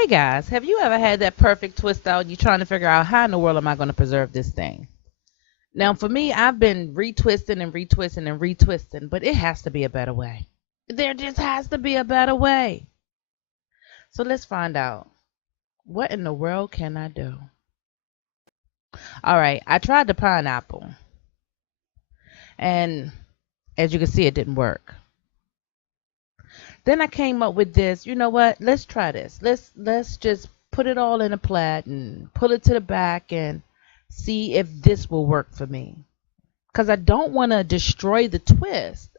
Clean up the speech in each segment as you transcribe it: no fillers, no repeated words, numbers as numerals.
Hey guys, have you ever had that perfect twist out and you're trying to figure out how in the world am I going to preserve this thing? Now, for me, I've been retwisting and retwisting and retwisting, but it has to be a better way. There just has to be a better way. So let's find out. What in the world can I do? All right, I tried the pineapple, and as you can see, it didn't work. Then I came up with this. You know what? Let's try this. Let's just put it all in a plait and pull it to the back and see if this will work for me. Because I don't want to destroy the twist.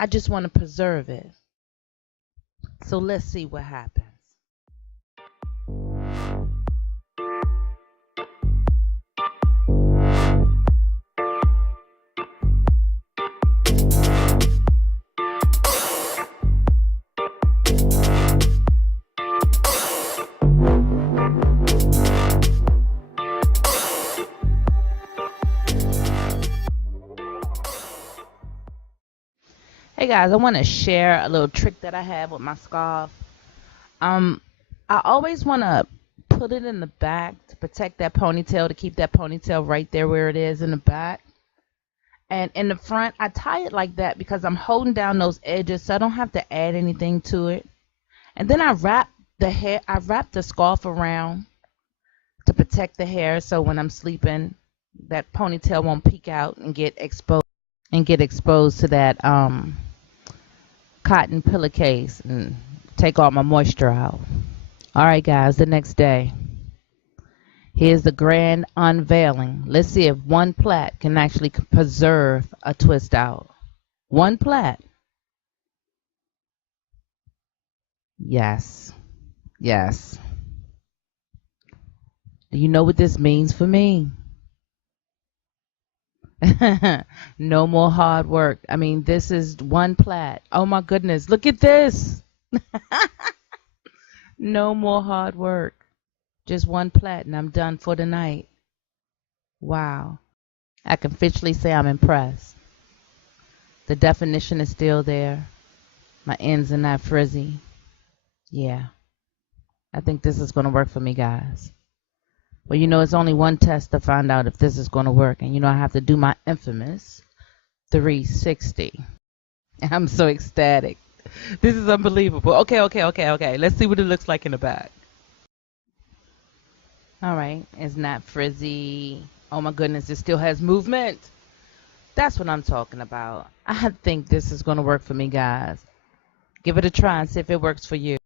I just want to preserve it. So let's see what happens. Hey guys, I want to share a little trick that I have with my scarf. I always want to put it in the back to protect that ponytail, to keep that ponytail right there where it is in the back. And in the front, I tie it like that because I'm holding down those edges so I don't have to add anything to it. And then I wrap the scarf around to protect the hair so when I'm sleeping, that ponytail won't peek out and get exposed to that cotton pillowcase and take all my moisture out. All right, guys, the next day. Here's the grand unveiling. Let's see if one plait can actually preserve a twist out. One plait. Yes. Yes. Do you know what this means for me? No more hard work. I mean, this is one plait. Oh my goodness, look at this. No more hard work. Just one plait and I'm done for the night. Wow. I can officially say I'm impressed. The definition is still there. My ends are not frizzy. Yeah. I think this is going to work for me, guys. Well, you know, it's only one test to find out if this is going to work. And, you know, I have to do my infamous 360. I'm so ecstatic. This is unbelievable. Okay. Let's see what it looks like in the back. All right. It's not frizzy. Oh, my goodness. It still has movement. That's what I'm talking about. I think this is going to work for me, guys. Give it a try and see if it works for you.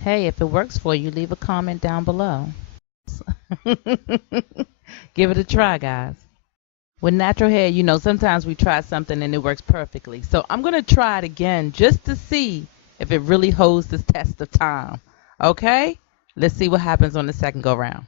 Hey, if it works for you, leave a comment down below. Give it a try, guys. With natural hair, you know, sometimes we try something and it works perfectly. So I'm going to try it again just to see if it really holds the test of time. Okay? Let's see what happens on the second go round.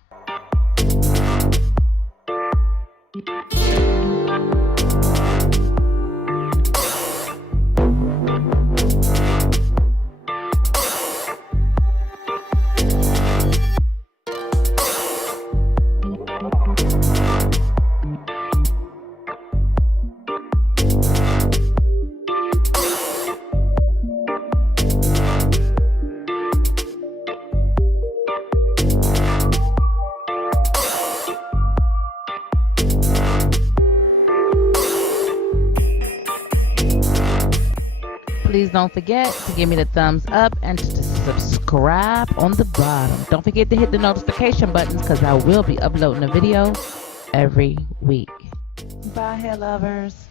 Please don't forget to give me the thumbs up and to subscribe on the bottom. Don't forget to hit the notification buttons because I will be uploading a video every week. Bye, hair lovers.